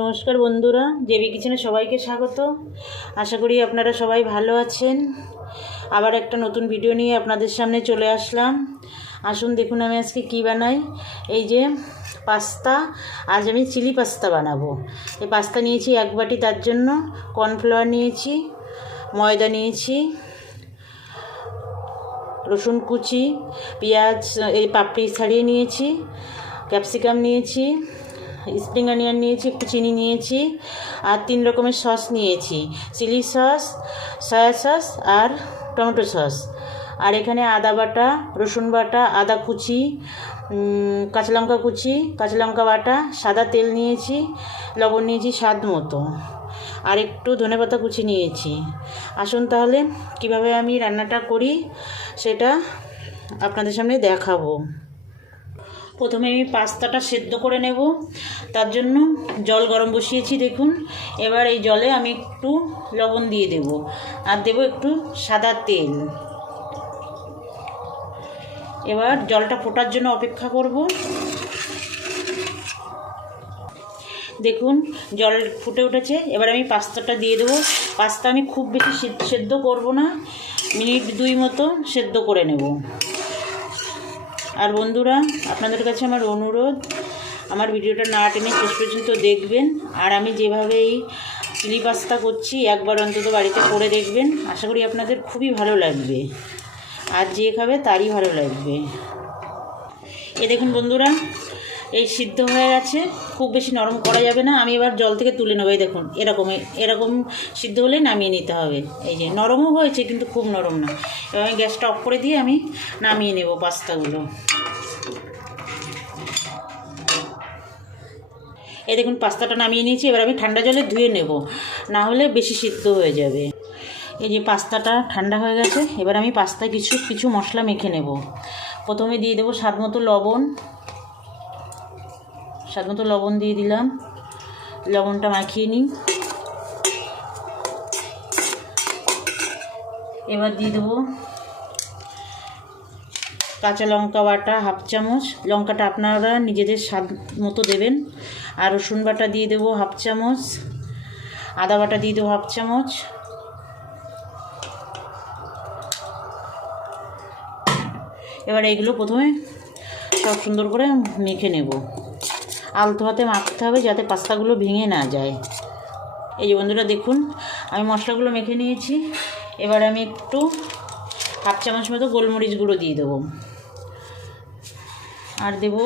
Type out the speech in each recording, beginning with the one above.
নমস্কার বন্ধুরা, জেবি কিচেনে সবাইকে স্বাগত। আশা করি আপনারা সবাই ভালো আছেন। আবার একটা নতুন ভিডিও নিয়ে আপনাদের সামনে চলে আসলাম। আসুন দেখুন আমি আজকে কি বানাই। এই যে পাস্তা, আজ আমি চিলি পাস্তা বানাবো। এই পাস্তা নিয়েছি এক বাটি, তার জন্য কর্নফ্লাওয়ার নিয়েছি, ময়দা নিয়েছি, রসুন কুচি, পেঁয়াজ এই পাপড়ি ছাড়িয়ে নিয়েছি, ক্যাপসিকাম নিয়েছি, স্প্রিং অনিয়ন নিয়েছি, একটু চিনি নিয়েছি, আর 3 রকমের সস নিয়েছি, চিলি সস, সয়া সস আর টমেটো সস। আর এখানে আদা বাটা, রসুন বাটা, আদা কুচি, কাঁচা লঙ্কা কুচি, কাঁচা লঙ্কা বাটা, সাদা তেল নিয়েছি, লবণ নিয়েছি স্বাদ মতো, আর একটু ধনেপাতা কুচি নিয়েছি। আসুন তাহলে কিভাবে আমি রান্নাটা করি সেটা আপনাদের সামনে দেখাবো। প্রথমে আমি পাস্তাটা সেদ্ধ করে নেব, তার জন্য জল গরম বসিয়েছি দেখুন। এবার এই জলে আমি একটু লবণ দিয়ে দেব, আর দেব একটু সাদা তেল। এবার জলটা ফোটার জন্য অপেক্ষা করব। দেখুন জল ফুটে উঠেছে, এবার আমি পাস্তাটা দিয়ে দেবো। পাস্তা আমি খুব বেশি সেদ্ধ করব না, মিনিট 2 মতো সেদ্ধ করে নেব। আর বন্ধুরা, আপনাদের কাছে আমার অনুরোধ, আমার ভিডিওটা না টেনে শেষ পর্যন্ত দেখবেন। আর আমি যেভাবে এই চিলি পাস্তা করছি একবার অন্তত বাড়িতে করে দেখবেন, আশা করি আপনাদের খুবই ভালো লাগবে, আর যে খাবে তারই ভালো লাগবে। এ দেখুন বন্ধুরা, এই সিদ্ধ হয়ে গেছে, খুব বেশি নরম করা যাবে না। আমি এবার জল থেকে তুলে নেবো। এই দেখুন এরকম সিদ্ধ হলে নামিয়ে নিতে হবে। এই যে নরমও হয়েছে, কিন্তু খুব নরম না। এবার আমি গ্যাসটা অফ করে দিয়ে আমি নামিয়ে নেব পাস্তাগুলো। এই দেখুন পাস্তাটা নামিয়ে নিয়েছি। এবার আমি ঠান্ডা জলে ধুয়ে নেব, না হলে বেশি সিদ্ধ হয়ে যাবে। এই যে পাস্তাটা ঠান্ডা হয়ে গেছে, এবার আমি পাস্তায় কিছু মশলা মেখে নেব। প্রথমে দিয়ে দেবো স্বাদ মতো লবণ দিয়ে দিলাম। লবণটা মাখিয়ে নিই। এবার দিয়ে দেবো কাঁচা লঙ্কা বাটা হাফ চামচ, লঙ্কাটা আপনারা নিজেদের স্বাদ মতো দেবেন। আর রসুন বাটা দিয়ে দেবো হাফ চামচ, আদা বাটা দিয়ে দেবো হাফ চামচ। এবার এইগুলো প্রথমে সব সুন্দর করে মেখে নেব। আলতো হাতে মাখতে হবে যাতে পাস্তাগুলো ভেঙে না যায়। এই যে বন্ধুরা দেখুন, আমি মশলাগুলো মেখে নিয়েছি। এবার আমি একটু হাফ চামচ মতো গোলমরিচ গুঁড়ো দিয়ে দেবো, আর দেব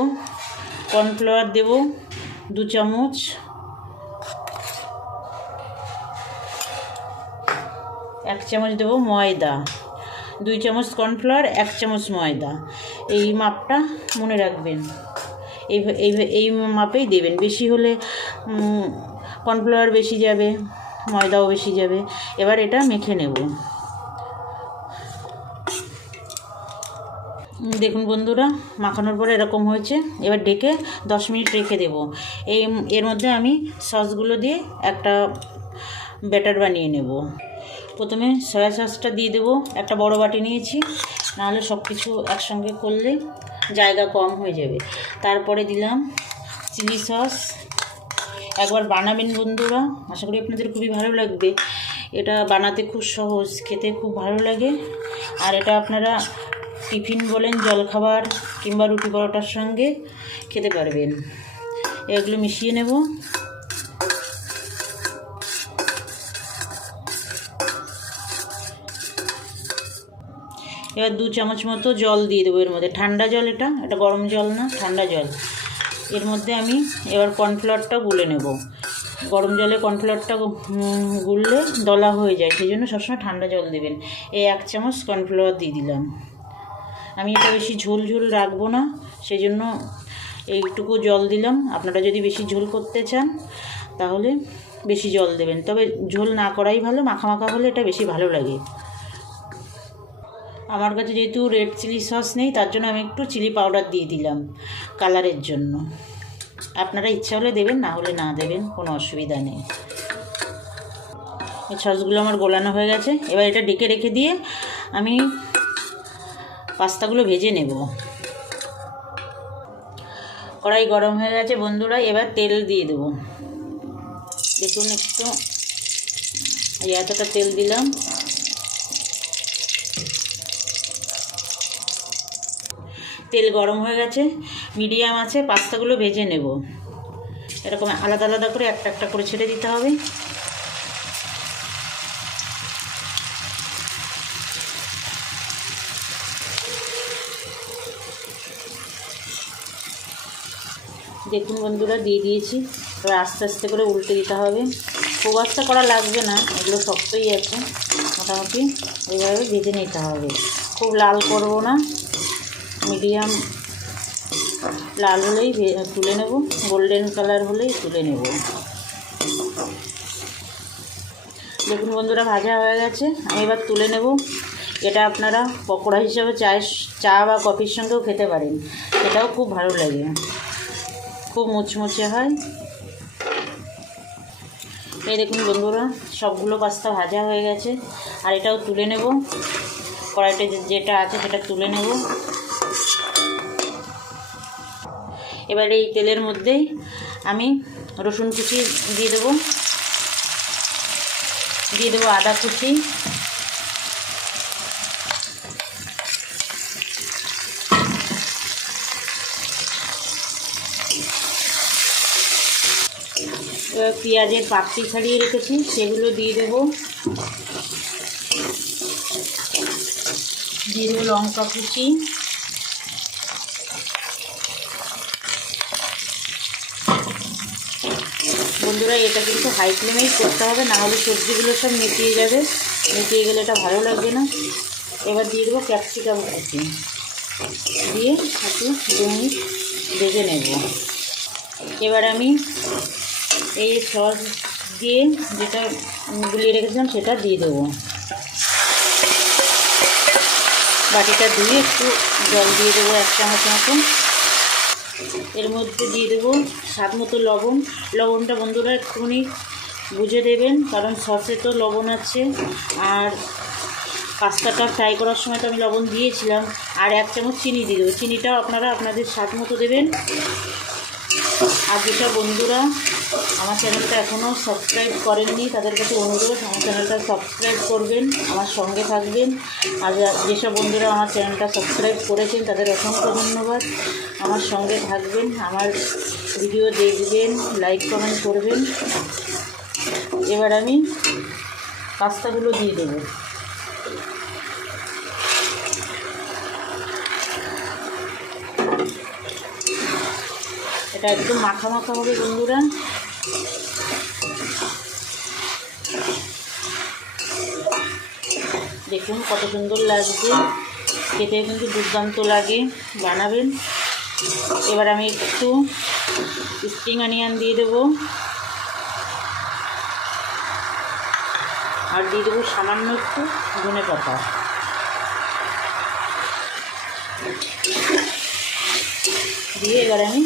কর্নফ্লাওয়ার দেব 2 চামচ, এক চামচ দেব ময়দা, 2 চামচ কর্নফ্লাওয়ার, 1 চামচ ময়দা। এই মাপটা মনে রাখবেন, এই মাপেই দেবেন। বেশি হলে কর্নফ্লাওয়ার বেশি যাবে, ময়দাও বেশি যাবে। এবার এটা মেখে নেব। দেখুন বন্ধুরা, মাখানোর পরে এরকম হয়েছে। এবার ঢেকে 10 মিনিট রেখে দেব। এর মধ্যে আমি সসগুলো দিয়ে একটা ব্যাটার বানিয়ে নেব। প্রথমে সয়া সসটা দিয়ে দেবো, একটা বড় বাটি নিয়েছি, নাহলে সব কিছু একসঙ্গে করলে জায়গা কম হয়ে যাবে। তারপরে দিলাম চিলি সস। একবার বানাবেন বন্ধুরা, আশা করি আপনাদের খুবই ভালো লাগবে। এটা বানাতে খুব সহজ, খেতে খুব ভালো লাগে। আর এটা আপনারা টিফিন বলেন, জলখাবার কিংবা রুটি পরোটার সঙ্গে খেতে পারবেন। এগুলো মিশিয়ে নেব। এবার 2 চামচ মতো জল দিয়ে দেবো এর মধ্যে, ঠান্ডা জল। এটা গরম জল না, ঠান্ডা জল। এর মধ্যে আমি এবার কর্নফ্লাওয়ারটা গুলে নেব। গরম জলে কর্নফ্লাওয়ারটা গুললে দলা হয়ে যায়, সেই জন্য সবসময় ঠান্ডা জল দেবেন। এই 1 চামচ কর্নফ্লাওয়ার দিয়ে দিলাম। আমি এটা বেশি ঝোল রাখবো না, সেই জন্য এইটুকু জল দিলাম। আপনারা যদি বেশি ঝোল করতে চান তাহলে বেশি জল দেবেন, তবে ঝোল না করাই ভালো। মাখা মাখা হলে এটা বেশি ভালো লাগে। আমার কাছে যেহেতু রেড চিলি সস নেই, তার জন্য আমি একটু চিলি পাউডার দিয়ে দিলাম কালারের জন্য। আপনারা ইচ্ছা হলে দেবেন, না হলে না দেবেন, কোনো অসুবিধা নেই। এই সসগুলো আমার গোলানো হয়ে গেছে। এবার এটা ঢেকে রেখে দিয়ে আমি পাস্তাগুলো ভেজে নেব। কড়াই গরম হয়ে গেছে বন্ধুরা, এবার তেল দিয়ে দেবো। দেখুন একটু এতটা তেল দিলাম। তেল গরম হয়ে গেছে, মিডিয়াম আছে পাস্তাগুলো ভেজে নেব। এরকম আলাদা আলাদা করে একটা একটা করে ছেড়ে দিতে হবে। দেখুন বন্ধুরা, দিয়ে দিয়েছি। এবার আস্তে আস্তে করে উল্টে দিতে হবে। খুব আস্তে করা লাগবে না, এগুলো শক্তই আছে। মোটামুটি এইভাবে ভেজে নিতে হবে, খুব লাল করব না, মিডিয়াম লাল হলেই তুলে নেব, গোল্ডেন কালার হলেই তুলে নেব। দেখুন বন্ধুরা, ভাজা হয়ে গেছে, আমি এবার তুলে নেব। এটা আপনারা পকোড়া হিসাবে চা বা কফির সঙ্গেও খেতে পারেন, এটাও খুব ভালো লাগে, খুব মুচমুচে হয়। এই দেখুন বন্ধুরা, সবগুলো পাস্তা ভাজা হয়ে গেছে, আর এটাও তুলে নেব। কড়াইতে যেটা আছে সেটা তুলে নেব। এবার এই তেলের মধ্যেই আমি রসুন কুচি দিয়ে দেবো, আদা কুচি, এবার পেঁয়াজের পাপড়ি ছাড়িয়ে রেখেছি সেগুলো দিয়ে দেবো। দিয়ে দেবো লঙ্কা কুচি, বন্ধুরা এটা কিন্তু হাই ফ্লেমেই করতে হবে, না হলে সবজিগুলো সব নেতিয়ে যাবে, নেতিয়ে গেলে এটা ভালো লাগবে না। এবার দিয়ে দেবো ক্যাপসিকাম কুচি, দিয়ে একটু 2 মিনিট ভেজে নেব। এবার আমি এই সস দিয়ে যেটা গুলিয়ে রেখেছিলাম সেটা দিয়ে দেবো। বাটিটা ধুয়ে একটু জল দিয়ে দেবো 1 চামচ মতন। এর মধ্যে দিয়ে দেবো স্বাদ মতো লবণ। লবণটা বন্ধুরা একটুখানি বুঝে দেবেন, কারণ সসে তো লবণ আছে, আর পাস্তাটা ফ্রাই করার সময় তো আমি লবণ দিয়েছিলাম। আর 1 চামচ চিনি দিয়ে দেবো, চিনিটাও আপনারা আপনাদের স্বাদ মতো দেবেন। আর যেসব বন্ধুরা আমার চ্যানেলটা এখনও সাবস্ক্রাইব করেননি তাদের কাছে অনুরোধ, আমার চ্যানেলটা সাবস্ক্রাইব করবেন, আমার সঙ্গে থাকবেন। আর যেসব বন্ধুরা আমার চ্যানেলটা সাবস্ক্রাইব করেছেন তাদের অসংখ্য ধন্যবাদ। আমার সঙ্গে থাকবেন, আমার ভিডিও দেখবেন, লাইক কমেন্ট করবেন। এবার আমি পাস্তাগুলো দিয়ে দেবো। এটা একদম মাখা মাখা হবে বন্ধুরা। দেখুন কত সুন্দর লাগছে, খেতে কিন্তু দুর্দান্ত লাগে, বানাবেন। এবার আমি একটু স্প্রিং অনিয়ন দিয়ে দেবো, আর দিয়ে দেবো সামান্য একটু ধনেপাতা। দিয়ে এবার আমি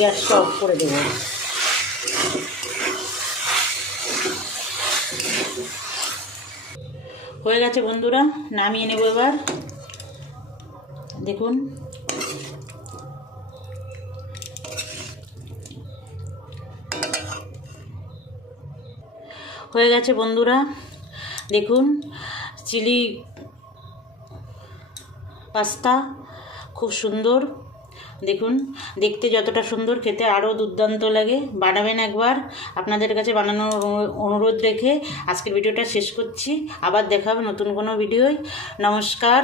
গ্যাসটা অফ করে দেবো। হয়ে গেছে বন্ধুরা, নামিয়ে নেব এবার। দেখুন হয়ে গেছে বন্ধুরা, দেখুন চিলি পাস্তা খুব সুন্দর। দেখুন দেখতে যতটা সুন্দর, খেতে আরও দুর্দান্ত লাগে। বানাবেন একবার, আপনাদের কাছে বানানোর অনুরোধ রেখে আজকের ভিডিওটা শেষ করছি। আবার দেখা হবে নতুন কোনো ভিডিওয়। নমস্কার।